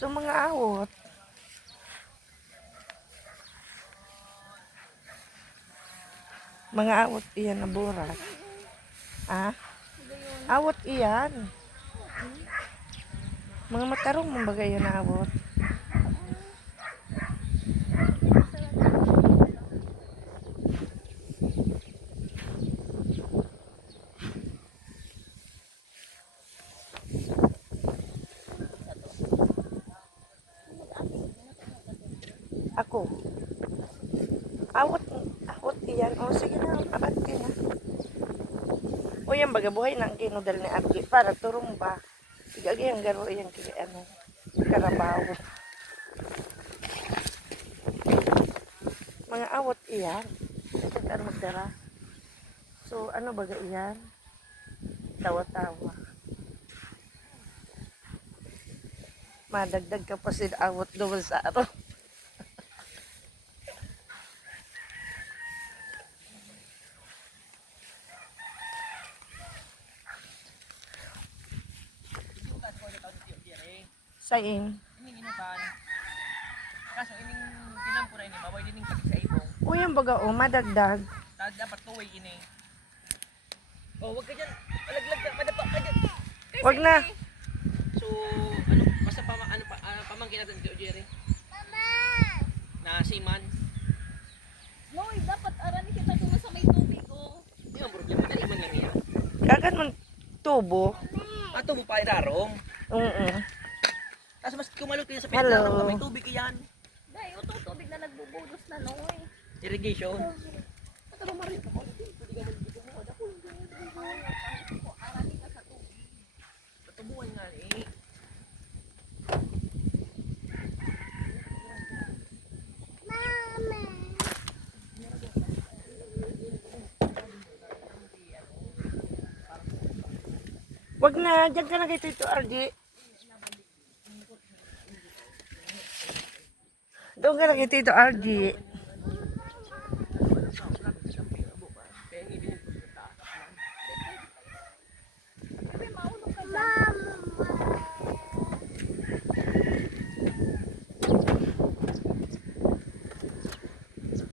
So mga awot. Mga awot iyan na burak. Ah? Awot iyan. Mga matarong mambaga yan na awot. Ako. Awot iyan. O sige na, abante na. O yan baga buhay na ang kinudal ni Arji. Para turong ba? Igagi ang garo yan kaya ano. Karabaw. Mga awot iyan. Ito magdara. So ano baga iyan? Tawa-tawa. Madagdag ka pa sin awot doon sa araw. Saing. Ining inutan. Kaso ining pinampura ini babay dining pati sa ibong. O yan baga o, madagdag. Dapat tuway ini. Oh, wag ka diyan. Alaglag ka, madapa ka diyan. Wag na. So, ano basta pamangkin natin Tio Jerry. Mama. Na siman. Loy, dapat arani kita doon sa may tubig oh. Di man problema dali man lang iya. Kagan man tubo. Ato mo pa idarong. Oo. Tapos mas kumalot ka sa Hello. pinagdarong may tubig iyan. Dahil ito tubig na nagbubulos na Loy. Irrigation. Pero marin ko. Pwede ka nagbubulo mo. Dako yung arani ka sa tubig. Patubuan nga eh. Wag na, diyan ka na kay Tito Arji. Doon ka na kay Tito Arji.